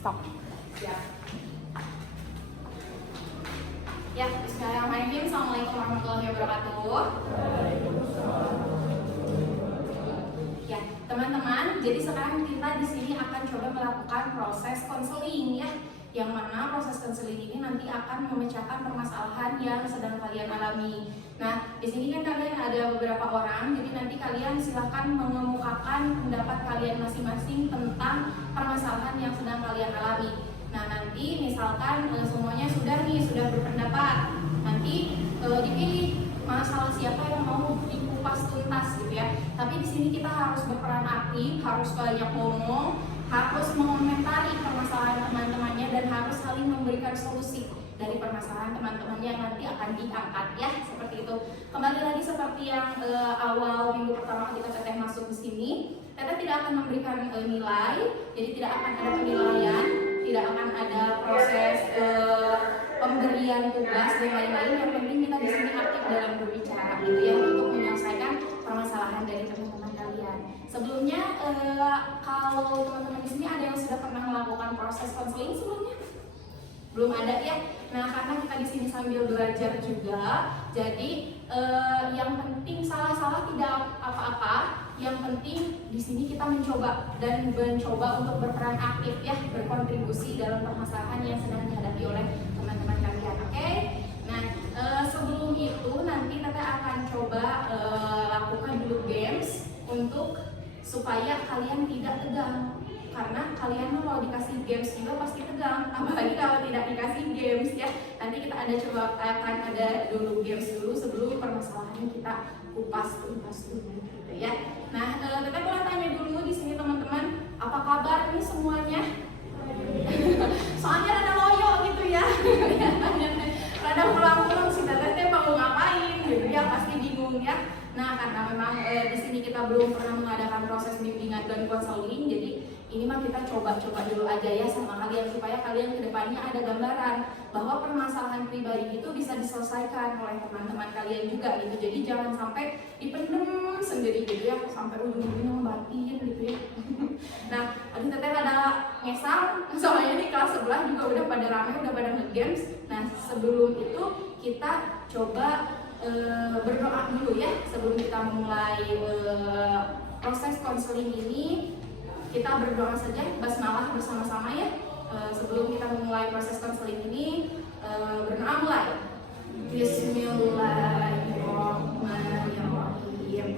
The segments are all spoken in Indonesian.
Stop. Ya. Ya, bismillahirrahmanirrahim. Assalamualaikum warahmatullahi wabarakatuh. Ya, teman-teman, jadi sekarang kita di sini akan coba melakukan proses konseling ya. Yang mana proses konseling ini nanti akan memecahkan permasalahan yang sedang kalian alami. Nah, di sini kan kalian ada beberapa orang, jadi nanti kalian silahkan mengemukakan pendapat kalian masing-masing tentang permasalahan yang sedang kalian alami. Nah, nanti misalkan semuanya sudah berpendapat, nanti dipilih masalah siapa yang mau dikupas tuntas gitu ya. Tapi di sini kita harus berperan aktif, harus banyak ngomong, harus mengomentari permasalahan teman-temannya dan harus saling memberikan solusi dari permasalahan teman-temannya yang nanti akan diangkat ya, seperti itu. Kembali lagi seperti yang awal minggu pertama ketika Teteh masuk di sini, Teteh tidak akan memberikan nilai, jadi tidak akan ada penilaian, tidak akan ada proses pemberian tugas dan lain-lain. Yang penting kita di sini aktif dalam berbicara gitu ya, untuk menyelesaikan permasalahan dari teman-teman kalian. Sebelumnya kalau teman-teman di sini ada yang sudah pernah melakukan proses konseling sebelumnya? Belum ada ya. Nah, karena kita di sini sambil belajar juga, jadi yang penting salah-salah tidak apa-apa. Yang penting di sini kita mencoba untuk berperan aktif ya, berkontribusi dalam permasalahan yang sedang dihadapi oleh teman-teman kalian. Oke? Nah, sebelum itu nanti Teteh akan coba lakukan dulu games untuk supaya kalian tidak tegang. Karena kalian kalau dikasih games juga pasti tegang, apalagi kalau tidak dikasih games ya. Nanti kita akan ada dulu games dulu sebelum permasalahan kita kupas tuntas dulu gitu ya. Nah, kita boleh tanya dulu di sini teman-teman, apa kabar nih semuanya? Soalnya ada loyo gitu ya. Rada pulang-pulang si Teteh mau ngapain gitu ya, pasti bingung ya. Nah, karena memang di sini kita belum pernah mengadakan proses bimbingan dan konseling, jadi ini mah kita coba-coba dulu aja ya sama kalian supaya kalian kedepannya ada gambaran bahwa permasalahan pribadi itu bisa diselesaikan oleh teman-teman kalian juga gitu. Jadi jangan sampai dipendem sendiri gitu ya, sampai ujung-ujungnya ngebatin gitu ya. Nah, aduh Teteh ada ngesang, soalnya di kelas sebelah juga udah pada rame, udah pada nge-games. Nah, sebelum itu kita coba berdoa dulu ya sebelum kita memulai proses konseling ini. Kita berdoa saja, basmalah bersama-sama ya. Sebelum kita memulai proses konseling ini, berdoa mulai. Bismillahirrahmanirrahim.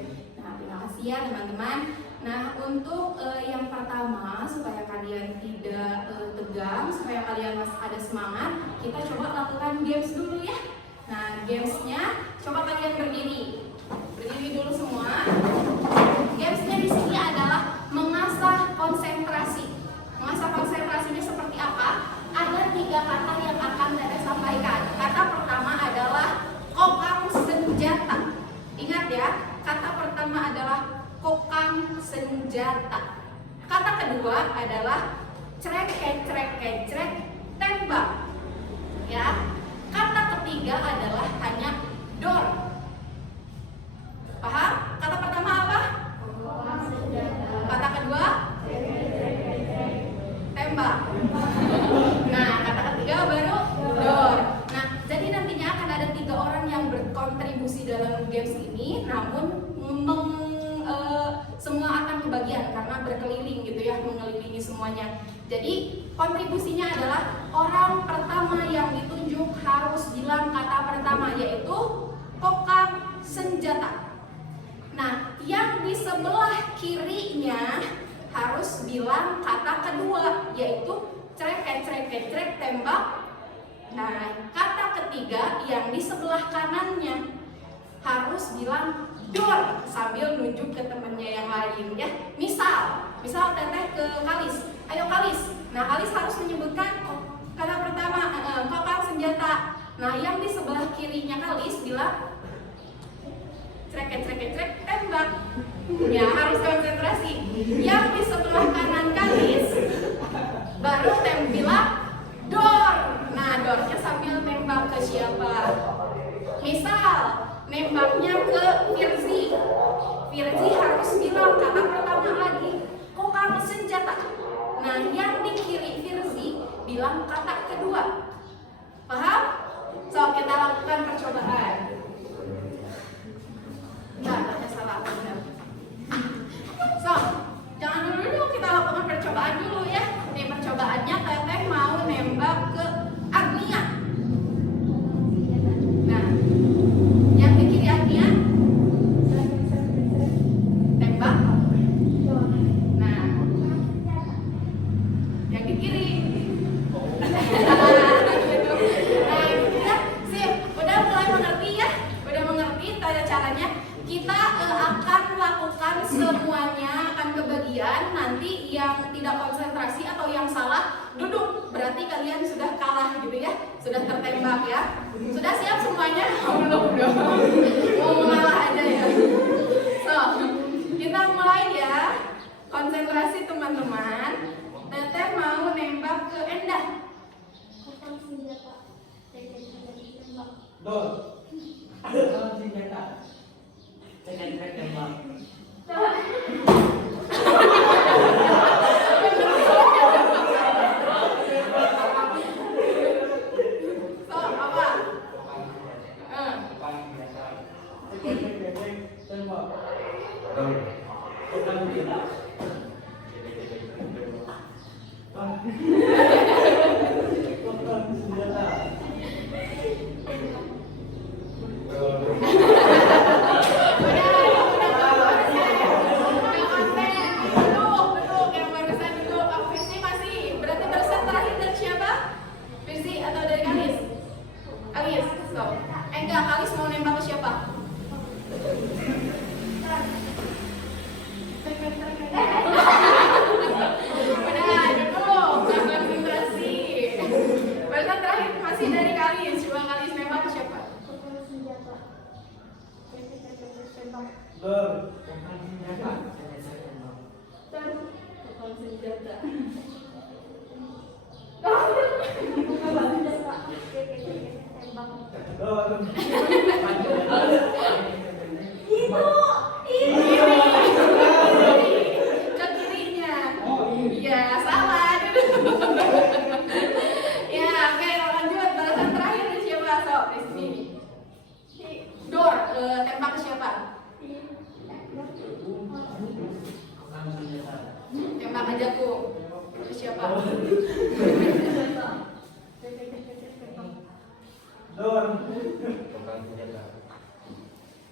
Nah, terima kasih ya teman-teman. Nah, untuk yang pertama supaya kalian tidak tegang, supaya kalian masih ada semangat, kita coba lakukan games dulu ya. Nah, gamesnya coba kalian berdiri dulu semua. Gamesnya di sini adalah mengasah konsentrasi. Mengasah konsentrasinya seperti apa? Ada 3 kata yang akan Teteh sampaikan. Kata pertama adalah kokang senjata. Ingat ya, kata pertama adalah kokang senjata. Kata kedua adalah crek tembak. Ya. Kata ketiga adalah hanya door. Paham? Kata pertama apa? Kata kedua? Tembak. Nah, kata ketiga baru door. Nah, jadi nantinya akan ada 3 orang yang berkontribusi dalam games ini, namun semua akan kebagian karena berkeliling gitu ya, mengelilingi semuanya. Jadi kontribusinya adalah orang pertama yang ditunjuk harus bilang kata pertama, yaitu kokang senjata. Nah, yang di sebelah kirinya harus bilang kata kedua, yaitu crek tembak. Nah, kata ketiga yang di sebelah kanannya harus bilang door sambil nunjuk ke temannya yang lain ya. Misal Teteh ke Kalis, ayo Kalis. Nah, Kalis harus menyebutkan kata pertama kokang senjata. Nah, yang di sebelah kirinya Kalis bilang crek tembak. Ya, harus konsentrasi. Yang di sebelah kanan Kalis baru bilang door. Nah, doornya sambil nembak ke siapa? Misal nembaknya ke Firzi. Firzi harus bilang kata pertama lagi kokang senjata. Nah, yang di kiri Firzi bilang kata kedua. Paham? So, kita lakukan percobaan. Enggak salah benar. So, jangan dulu kita lakukan percobaan dulu ya. Nih percobaannya Teteh mau nembak ke Agnia. Nah, yang di kiri Agnia tembak. Nah, yang di kiri. Nah, ya, sip. Udah mulai mengerti ya? Udah mengerti tata caranya? Kita akan lakukan semuanya, akan kebagian. Nanti yang tidak konsentrasi atau yang salah duduk, berarti kalian sudah kalah gitu ya, sudah tertembak ya. Sudah siap semuanya? Belum dong, mau mengalah aja ya. So, kita mulai ya. Konsentrasi teman-teman. Teteh mau nembak ke Endah. Dor. Ada senjata. Cek tembak. So, apa? Tembak. Bukan kita. Bukan senjata. Enggak, Kalis mau nembak ke siapa? Udah, dulu, konsentrasi. Barusan terakhir masih dari Kalis. Coba Kalis nembak ke siapa? Dor. Bukan senjata. Bukan senjata. Dor. Ke kirinya. Iya, salah. Ya, oke, lanjut. Balasan terakhir di siapa? Sok, di sini. Dor, tembak ke siapa? Tembak aja ku. Ke siapa? Dor.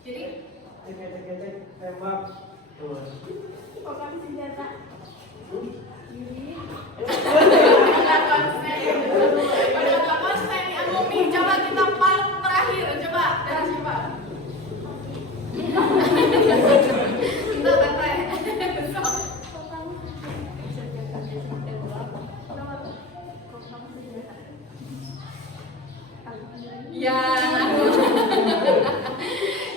Jadi, Cek tembak. Dor. udah konsen. Udah gak konsen nih, Angumi. Coba kita part terakhir. Coba, dari siapa? Bentar, Teteh. Sok. Ya,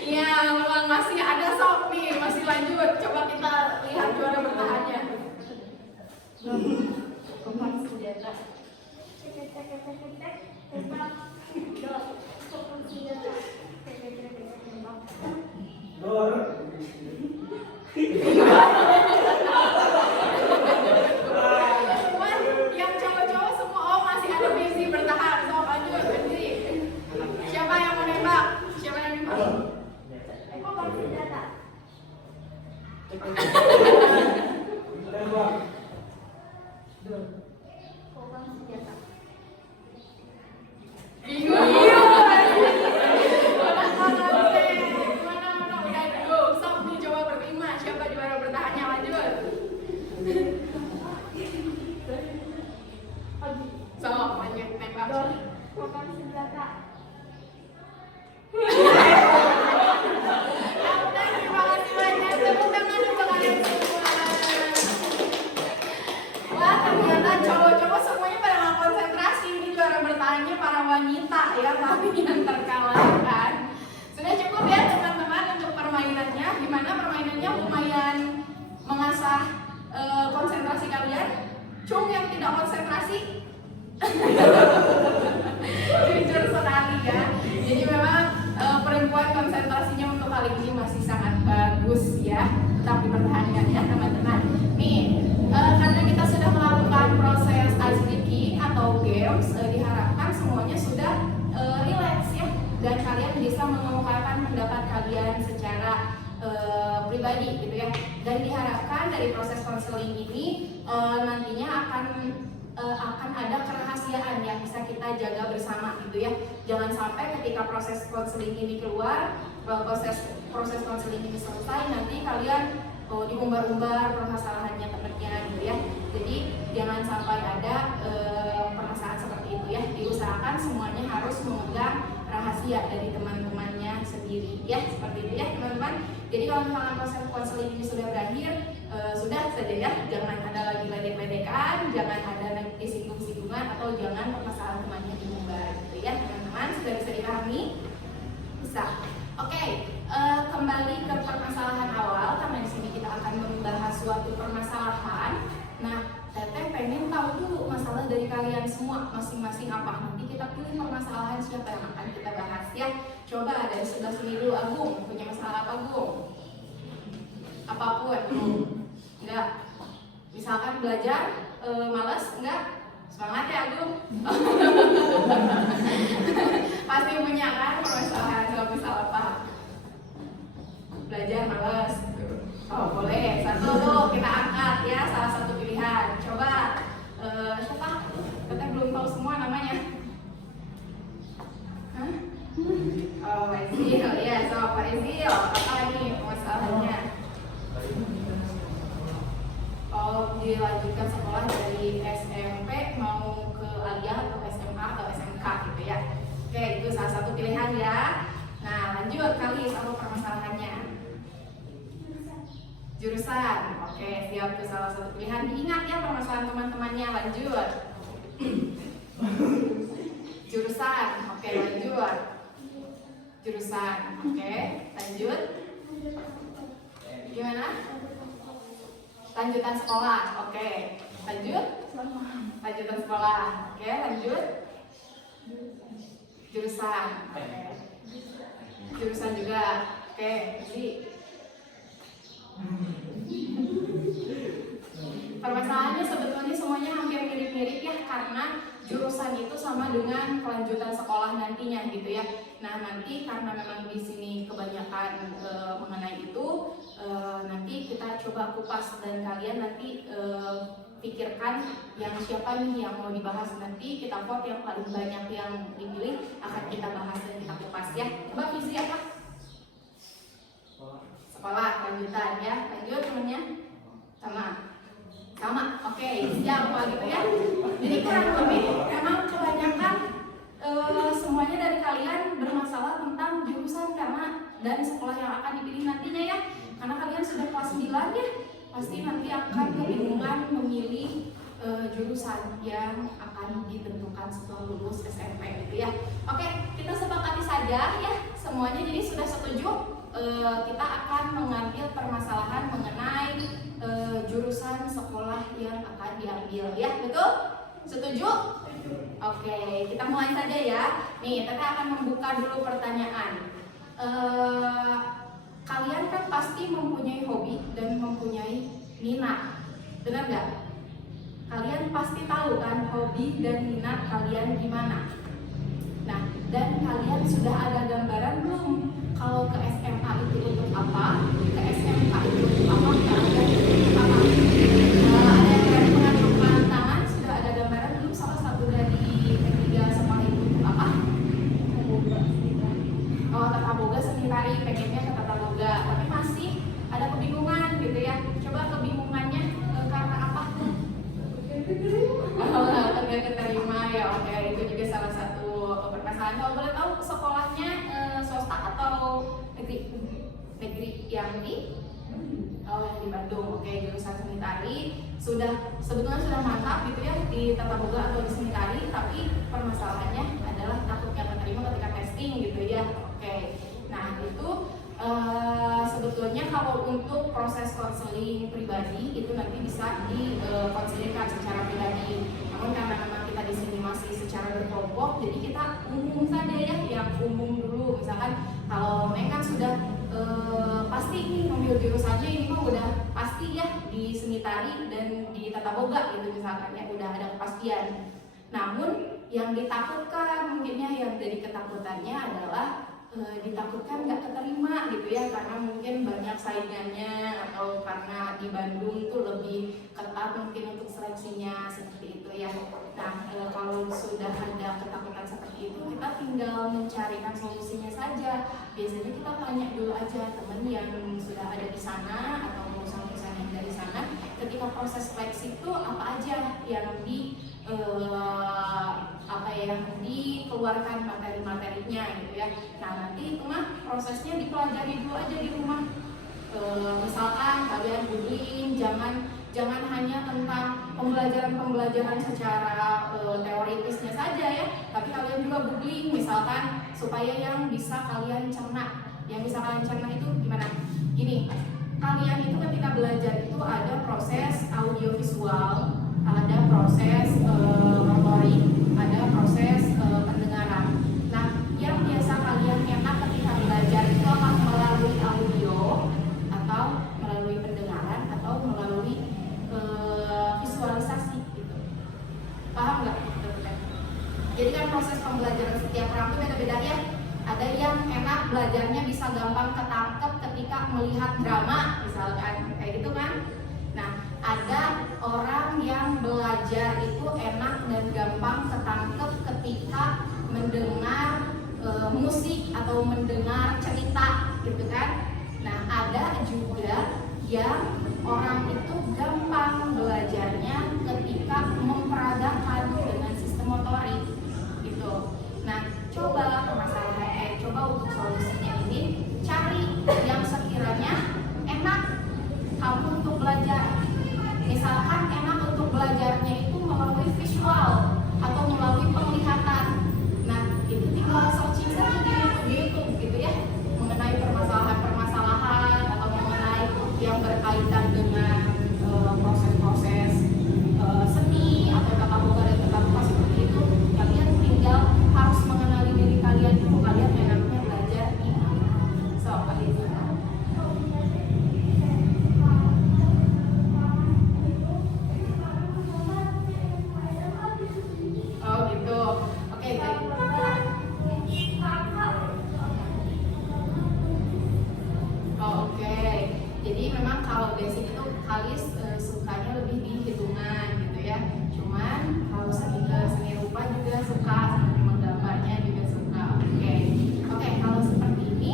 ya, memang masih ada sok nih, masih lanjut. Coba kita lihat juara bertahannya. Senjata. Dor. Cuman yang cowok-cowok semua masih ada visi bertahan. So lanjut, visi. Siapa yang mau nembak? Siapa yang nembak? Tembak. Bingung. Udah konsen. Mana udah dulu. Sok nih coba berlima. Siapa juara bertahannya? Lanjut. Sok lanjut nembak. Ya udah, terima kasih banyak. Tepuk tangan untuk kalian semua. Wah, ternyata cowok-cowok semuanya pada nggak konsentrasi. Ini juara bertahannya para wanita ya, tapi yang terkalahkan. Sudah cukup ya teman-teman untuk permainannya. Gimana permainannya? Lumayan mengasah konsentrasi kalian. Cung yang tidak konsentrasi. Jujur sekali ya. Jadi memang perempuan konsentrasinya untuk kali ini masih sangat bagus ya. Tetap dipertahankan ya teman-teman. Nih, karena kita sudah melakukan proses ice breaking atau Dan diharapkan dari proses konseling ini nantinya akan ada kerahasiaan yang bisa kita jaga bersama gitu ya. Jangan sampai ketika proses konseling ini keluar, proses konseling ini selesai, nanti kalian diumbar-umbar permasalahannya temennya gitu ya. Jadi jangan sampai ada permasalahan seperti itu ya. Diusahakan semuanya harus memegang rahasia dari teman-temannya sendiri ya, seperti itu ya teman-teman. Jadi kalau misalkan proses konseling ini sudah berakhir, sudah saja ya, jangan ada lagi ledek-ledekan, jangan ada disinggung-singgungan, atau jangan permasalahan temannya diumbar gitu ya teman-teman. Sudah bisa dipahami? Bisa. Oke, kembali ke permasalahan awal, karena di sini kita akan membahas suatu permasalahan. Nah, Teteh pengen tahu dulu masalah dari kalian semua masing-masing apa. Nanti kita pilih permasalahan siapa yang akan kita bahas ya. Coba dari sebelah sini dulu. Agung, punya masalah apa Agung? Apapun. Enggak. Misalkan belajar malas, enggak? Semangat ya Agung. Pasti punya kan permasalahan. Kalau misal apa? Belajar malas. Oh boleh, satu tuh kita angkat ya, salah satu pilihan. Coba siapa? Kita belum tahu semua namanya. Hah? Oh Ezil, ya, sama Pak Ezil. Apa nih masalahnya? Oh, dilanjutkan sekolah dari SMP mau ke Aliyah atau SMA atau SMK gitu ya. Oke, itu salah satu pilihan ya. Nah lanjut kali sama permasalahannya. Jurusan, oke siap, itu salah satu pilihan. Diingat ya permasalahan teman-temannya. Lanjut. Jurusan, oke lanjut. Jurusan, oke lanjut. Gimana? Lanjutan sekolah, oke lanjut. Lanjutan sekolah, oke lanjut. Jurusan, oke. Jurusan juga, oke isi. Permasalahannya sebetulnya semuanya hampir mirip-mirip ya, karena jurusan itu sama dengan kelanjutan sekolah nantinya gitu ya. Nah nanti karena memang di sini kebanyakan mengenai itu, nanti kita coba kupas dan kalian nanti pikirkan yang siapa nih yang mau dibahas. Nanti kita vote yang paling banyak yang dipilih akan kita bahas dan kita kupas ya. Coba visi apa? Sekolah lanjutan ya. Lanjut temennya? Sama, oke, siap gitu ya. Jadi kurang lebih memang kebanyakan semuanya dari kalian bermasalah tentang jurusan karena dan sekolah yang akan dipilih nantinya ya. Karena kalian sudah kelas 9 ya, pasti nanti akan kebingungan memilih jurusan yang akan ditentukan setelah lulus SMP gitu ya. Oke, kita sepakati saja ya semuanya. Jadi sudah setuju kita akan mengambil permasalahan mengenai jurusan sekolah yang akan diambil ya, betul? Setuju? Oke, kita mulai saja ya. Nih, kita akan membuka dulu pertanyaan. Kalian kan pasti mempunyai hobi dan mempunyai minat, benar nggak? Kalian pasti tahu kan hobi dan minat kalian di mana. Nah, dan kalian sudah ada gambaran belum? Kalau ke SMA itu untuk apa? Ke SMK itu untuk apa? Ke AGAN itu untuk apa? Ada yang mengacungkan tangan, sudah ada gambaran belum? Salah satu dari ketiga sekolah itu untuk apa? Oh, tata boga seni tari, pengennya ke tata boga, tapi masih ada kebingungan gitu ya. Coba kebingungannya karena apa? Oh, nggak keterima ya. Oke, itu juga salah satu permasalahan. Kalau boleh tahu sekolahnya swasta atau negeri? Negeri yang di yang di Bandung. Oke, jurusan seni tari sebetulnya sudah mantap gitu ya di tata boga atau di seni tari, tapi permasalahannya adalah takutnya keterima ketika testing gitu ya. Oke, nah itu sebetulnya kalau untuk proses konseling pribadi itu nanti bisa dikonselingkan secara pribadi. Namun karena memang kita di sini masih secara berkelompok, jadi kita umum saja ya, yang umum dulu. Misalkan kalau Neng kan sudah pasti ini ngambil jurusannya ini mah udah pasti ya di seni tari dan di tata boga gitu misalkan ya, udah ada kepastian. Namun yang ditakutkan mungkinnya yang dari ketakutannya adalah ditakutkan nggak keterima gitu ya, karena mungkin banyak saingannya atau karena di Bandung tuh lebih ketat mungkin untuk seleksinya seperti itu ya. Nah kalau sudah ada ketakutan seperti itu, kita tinggal mencarikan solusinya saja. Biasanya kita tanya dulu aja teman yang sudah ada di sana atau lulusan-lulusan yang dari sana, ketika proses seleksi itu apa aja yang yang dikeluarkan materi-materinya gitu ya. Nah nanti itu mah prosesnya dipelajari dulu aja di rumah. Misalkan kalian googling, jangan hanya tentang pembelajaran secara teoritisnya saja ya, tapi kalian juga googling misalkan supaya yang bisa kalian cerna. Yang bisa kalian cerna itu gimana? Gini, kalian itu ketika belajar itu ada proses audiovisual, ada proses motorik, ada proses pendengaran. Nah, yang biasa kalian enak ketika belajar itu akan melalui audio atau melalui pendengaran atau melalui visualisasi gitu. Paham nggak? Jadi kan proses pembelajaran setiap orang itu beda-beda ya. Ada yang enak belajarnya bisa gampang ketangkep ketika melihat drama misalkan, kayak gitu kan. Nah, ada orang yang belajar itu enak dan gampang ketangkep ketika mendengar musik atau mendengar cerita gitu kan. Nah, ada juga yang orang itu gampang belajarnya ketika memperagakan dengan sistem motorik gitu. Nah, coba untuk solusinya ini cari yang sekiranya enak kamu untuk belajar. Misalkan enak untuk belajarnya itu melalui visual atau melalui penglihatan. Nah, itu tinggal searching saja di YouTube gitu ya, mengenai permasalahan-permasalahan atau mengenai yang berkaitan dengan proses-proses seni atau tata boga dan tata rupa seperti itu. Kalian tinggal harus mengenali diri kalian dulu, kalian enaknya belajar di mana. Seperti itu. Oh gitu. Oke, baik. Oke. Jadi memang kalau basic itu Kalis sukanya lebih di hitungan gitu ya. Cuman kalau seni rupa juga suka, menggambarnya juga suka. Oke, kalau seperti ini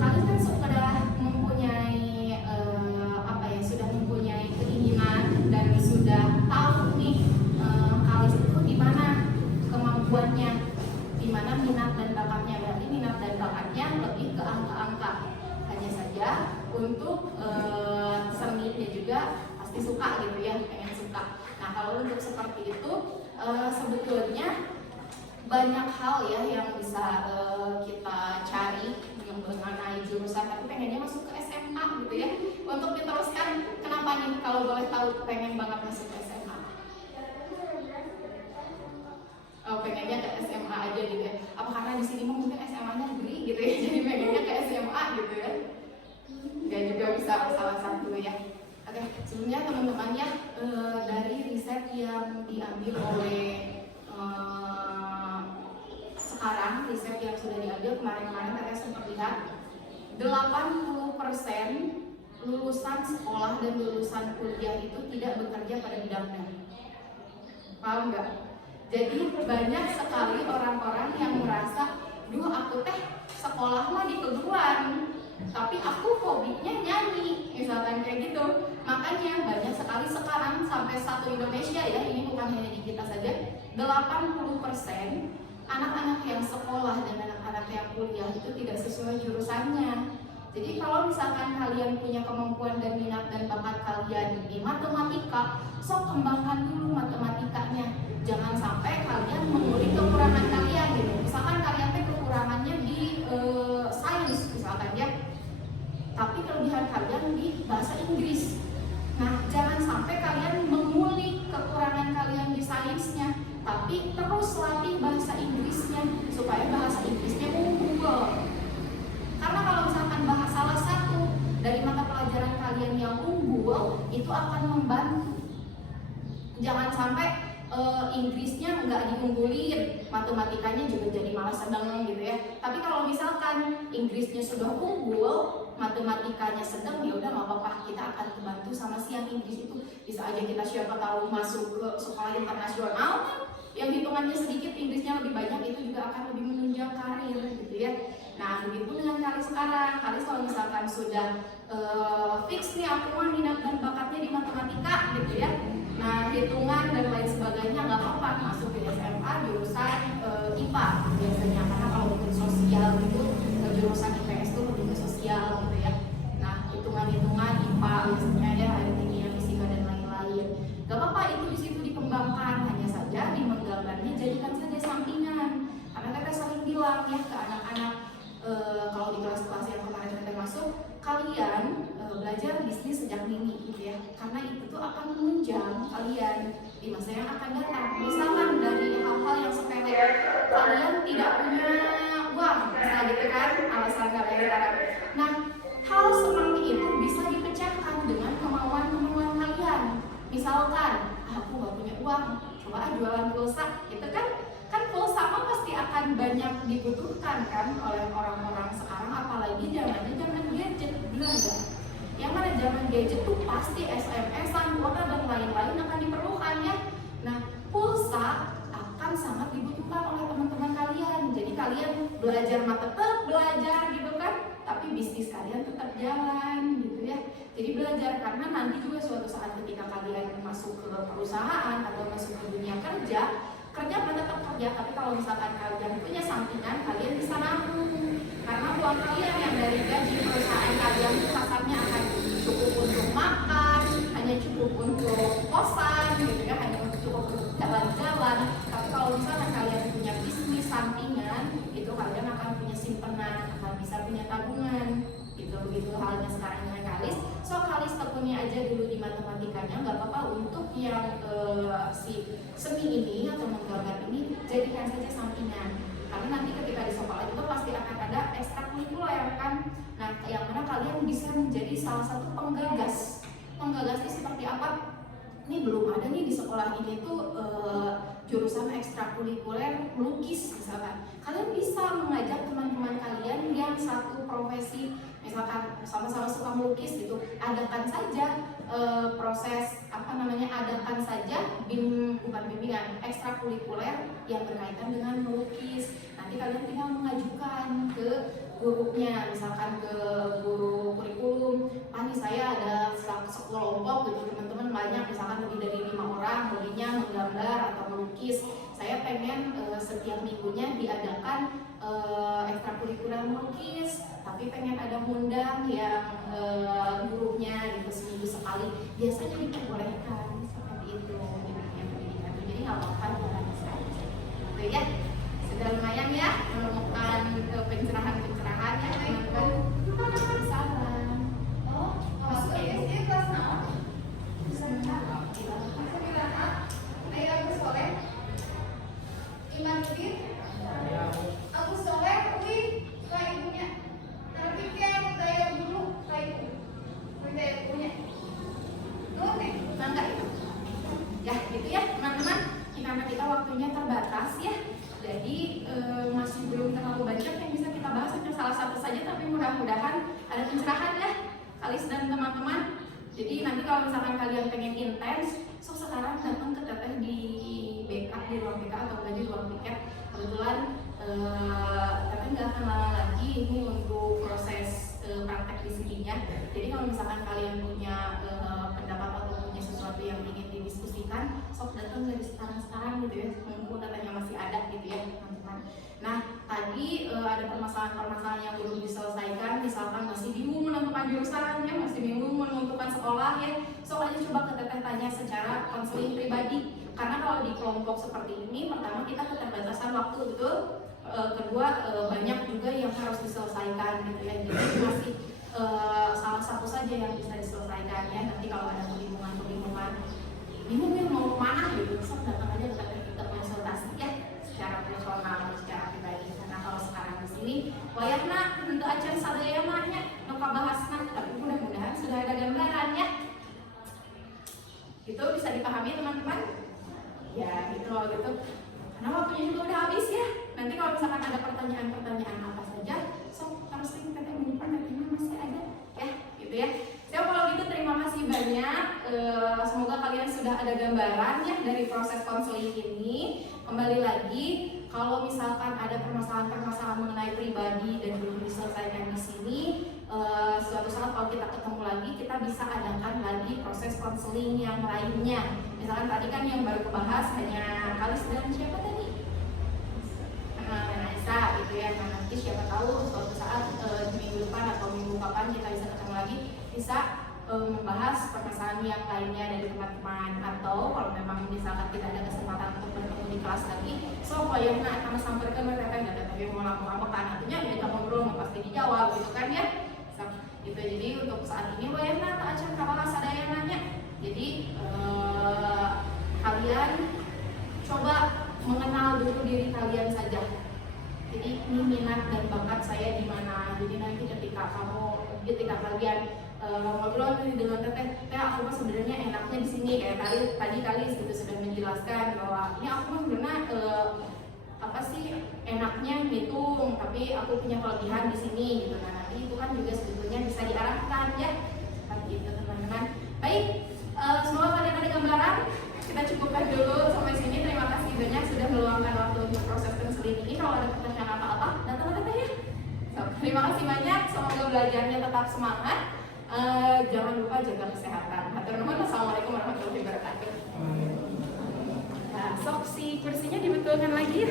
Kalis kan sudah mempunyai sudah mempunyai keinginan dan sudah tahu nih Kalis itu di mana kemampuannya, di mana minat dan bakatnya. Berarti minat dan bakatnya lebih ke angka-angka. Hanya saja untuk seninya juga pasti suka gitu ya, pengen suka. Nah, kalau untuk seperti itu sebetulnya banyak hal ya yang bisa kita cari yang mengenai jurusan, tapi pengennya masuk ke SMA gitu ya. Untuk diteruskan, kenapa nih kalau boleh tahu pengen banget masuk ke SMA? Oh, pengennya ke SMA aja gitu ya. Apa karena di sini mungkin SMA-nya negeri gitu ya, jadi pengennya ke SMA gitu ya. Ya juga bisa salah satu ya. Oke, sebelumnya teman-teman ya, dari riset yang diambil oleh sekarang, riset yang sudah diambil kemarin-kemarin katanya sempat lihat 80% lulusan sekolah dan lulusan kuliah itu tidak bekerja pada bidangnya. Paham nggak? Jadi banyak sekali orang-orang yang merasa, duh aku teh sekolah mah di keguruan, tapi aku hobinya nyanyi, misalkan kayak gitu. Makanya banyak sekali sekarang sampai satu Indonesia ya, ini bukan hanya di kita saja, 80% anak-anak yang sekolah dan anak-anak yang kuliah itu tidak sesuai jurusannya. Jadi kalau misalkan kalian punya kemampuan dan minat dan bakat kalian di matematika, sok kembangkan dulu matematikanya. Jangan sampai kalian mengulik kekurangan kalian gitu. Misalkan kalian kekurangannya di sains misalkan ya, tapi kelebihan kalian di bahasa Inggris. Nah, jangan sampai kalian mengulik kekurangan kalian di sainsnya, tapi terus latih bahasa Inggrisnya supaya bahasa Inggrisnya unggul. Karena kalau misalkan salah satu dari mata pelajaran kalian yang unggul, itu akan membantu. Jangan sampai Inggrisnya nggak diunggulin, matematikanya juga jadi malah sedang gitu ya. Tapi kalau misalkan Inggrisnya sudah unggul, matematikanya sedang, ya udah nggak apa-apa, kita akan dibantu sama si yang Inggris itu. Bisa aja kita siapa tahu masuk ke sekolah internasional yang hitungannya sedikit, Inggrisnya lebih banyak, itu juga akan lebih menunjang karir gitu ya. Nah begitu dengan Kalis sekarang. Kalis kalau misalkan sudah fix nih aku mah minat dan bakatnya di matematika gitu ya, nah hitungan dan lain sebagainya nggak apa-apa, masuk di SMA jurusan IPA biasanya, karena kalau untuk sosial itu jurusan IPS itu lebih ke sosial gitu ya. Nah hitungan-hitungan IPA biasanya ya, aritmetika, fisika dan lain-lain, nggak apa-apa itu di situ dikembangkan, hanya saja di menggambarnya jadikan saja sampingan. Karena kita sering bilang ya ke anak-anak kalau di kelas-kelas yang kemarin kita masuk, kalian belajar bisnis sejak dini gitu ya, karena itu tuh akan menunjang kalian di masa yang akan datang. Misalkan dari hal-hal yang sepele, kalian tidak punya uang, misalnya gitu kan, alasan kalian sekarang. Nah, hal seperti itu bisa dipecahkan dengan kemauan-kemauan kalian. Misalkan, aku gak punya uang, coba jualan pulsa, gitu kan? Kan pulsa mah pasti akan banyak dibutuhkan kan oleh orang-orang sekarang, apalagi zamannya zaman gadget, benar nggak? Yang mana zaman gadget tuh pasti SMS-an, kuota dan lain-lain akan diperlukan ya. Nah, pulsa akan sangat dibutuhkan oleh teman-teman kalian. Jadi kalian belajar mah tetap belajar gitu kan, tapi bisnis kalian tetap jalan gitu ya. Jadi belajar, karena nanti juga suatu saat ketika kalian masuk ke perusahaan atau masuk ke dunia kerja tetap kerja, tapi kalau misalkan kalian punya sampingan, kalian bisa nabung, karena uang kalian yang dari gaji perusahaan kalian itu kasarnya akan cukup untuk makan, hanya cukup untuk kosan gitu ya, hanya cukup untuk jalan-jalan. Tapi kalau misalkan kalian punya bisnis sampingan, itu kalian akan punya simpanan, akan bisa punya tabungan gitu. Begitu halnya sekarang dengan Kalis. So Kalis tekuni aja dulu di matematikanya, nggak apa-apa. Untuk yang si seni ini atau menggambar ini jadikan saja sampingan, karena nanti ketika di sekolah itu pasti akan ada ekstrakurikuler kan. Nah yang mana kalian bisa menjadi salah satu penggagas. Penggagasnya seperti apa? Ini belum ada nih di sekolah ini tuh jurusan ekstrakurikuler melukis misalkan. Kalian bisa mengajak teman-teman kalian yang satu profesi, misalkan sama-sama suka melukis gitu, adakan saja proses adakan saja bukan bimbingan, ekstrakurikuler yang berkaitan dengan melukis. Nanti kalian tinggal mengajukan ke gurunya, misalkan ke guru kurikulum, nih saya ada sekelompok gitu, teman-teman banyak, misalkan lebih dari 5 orang, hobinya menggambar atau melukis. Saya pengen setiap minggunya diadakan ekstrakurikuler melukis, tapi pengen ada ngundang yang gurunya gitu seminggu sekali. Biasanya diperbolehkan seperti itu pendidikan. Jadi nggak apa-apa, jalan saja. Oke ya, sudah lumayan ya menemukan pencerahan-pencerahan ya teman-teman. Salam. Oh, masuk SD kelas 6. Bisa Ayo Agus Soleh, Iman Udin, Agus Soleh, Udin, suka ibunya. Nanti kan saya dulu, saya punya. Mangga itu. Ya, gitu ya teman-teman. Karena kita waktunya terbatas ya. Jadi masih belum terlalu banyak yang bisa kita bahas, hanya salah satu saja, tapi mudah-mudahan ada pencerahan ya Kalis dan teman-teman. Jadi nanti kalau misalkan kalian pengen intens, so sekarang datang ke teteh di BK, di ruang BK atau enggak di ruang piket. Kebetulan teteh nggak akan lama lagi ini untuk proses praktek di sininya. Jadi kalau misalkan kalian punya pendapat atau punya sesuatu yang ingin didiskusikan, sok datang dari sekarang gitu ya, mumpung datanya masih ada gitu ya teman-teman. Nah tadi ada permasalahan-permasalahan yang belum diselesaikan, misalkan masih bingung menentukan jurusan ya, masih bingung menentukan sekolah ya, sok aja coba ke teteh tanya secara konseling pribadi. Karena kalau di kelompok seperti ini, pertama kita keterbatasan waktu betul, kedua banyak juga yang harus diselesaikan gitu ya. Jadi masih salah satu saja yang bisa diselesaikan ya. Nanti kalau ada kebingungan, bingung mau kemana gitu, sok datang aja ke teteh, kita konsultasi ya secara personal, secara pribadi. Karena kalau sekarang di sini, wayahna untuk acan sadaya nanya, nuka bahasna, tapi mudah-mudahan sudah ada gambaran ya. Itu bisa dipahami teman-teman. Ya gitu loh gitu. Karena waktunya juga udah habis ya. Nanti kalau misalkan ada pertanyaan-pertanyaan apa saja, sok harus link teteh menyimpan tetehnya masih ada ya, gitu ya. Siap kalau gitu terima kasih banyak. Semoga kalian sudah ada gambaran ya dari proses konseling ini. Kembali lagi, kalau misalkan ada permasalahan-permasalahan mengenai pribadi dan belum diselesaikan di sini, suatu saat kalau kita ketemu lagi, kita bisa adakan lagi proses konseling yang lainnya. Misalkan tadi kan yang baru kebahas hanya Kalis dan siapa tadi? Aisyah gitu ya. Nah nanti siapa tahu suatu saat minggu depan atau minggu kapan kita bisa ketemu lagi, bisa membahas permasalahan yang lainnya dari teman-teman, atau kalau memang misalkan tidak ada kesempatan untuk bertemu di kelas lagi, so wayahna akan sampaikan mereka ada tapi mau langsung kan artinya kita ngobrol pasti dijawab gitu kan ya. So, gitu. Jadi untuk saat ini wayahna tak acan kapalah sadaya nanya. Jadi kalian coba mengenal dulu diri kalian saja. Jadi ini minat dan bakat saya di mana. Jadi nanti ketika kalian ngobrol dengan teteh, aku mah sebenarnya enaknya di sini kayak tadi kali itu sudah menjelaskan bahwa ini aku mah sebenarnya apa sih enaknya ngitung, tapi aku punya kelebihan di sini gitu. Nah nanti itu kan juga sebetulnya bisa diarahkan ya, seperti itu teman-teman. Baik, semoga kalian ada gambaran. Kita cukupkan dulu sampai sini. Terima kasih banyak sudah meluangkan waktu untuk proses konseling ini. Kalau ada pertanyaan apa-apa, datang teteh ya. So, terima kasih banyak. Semoga belajarnya tetap semangat. Jangan lupa jaga kesehatan. Hatur nuhun. Assalamualaikum warahmatullahi wabarakatuh. Nah, sok si kursinya dibetulkan lagi ya.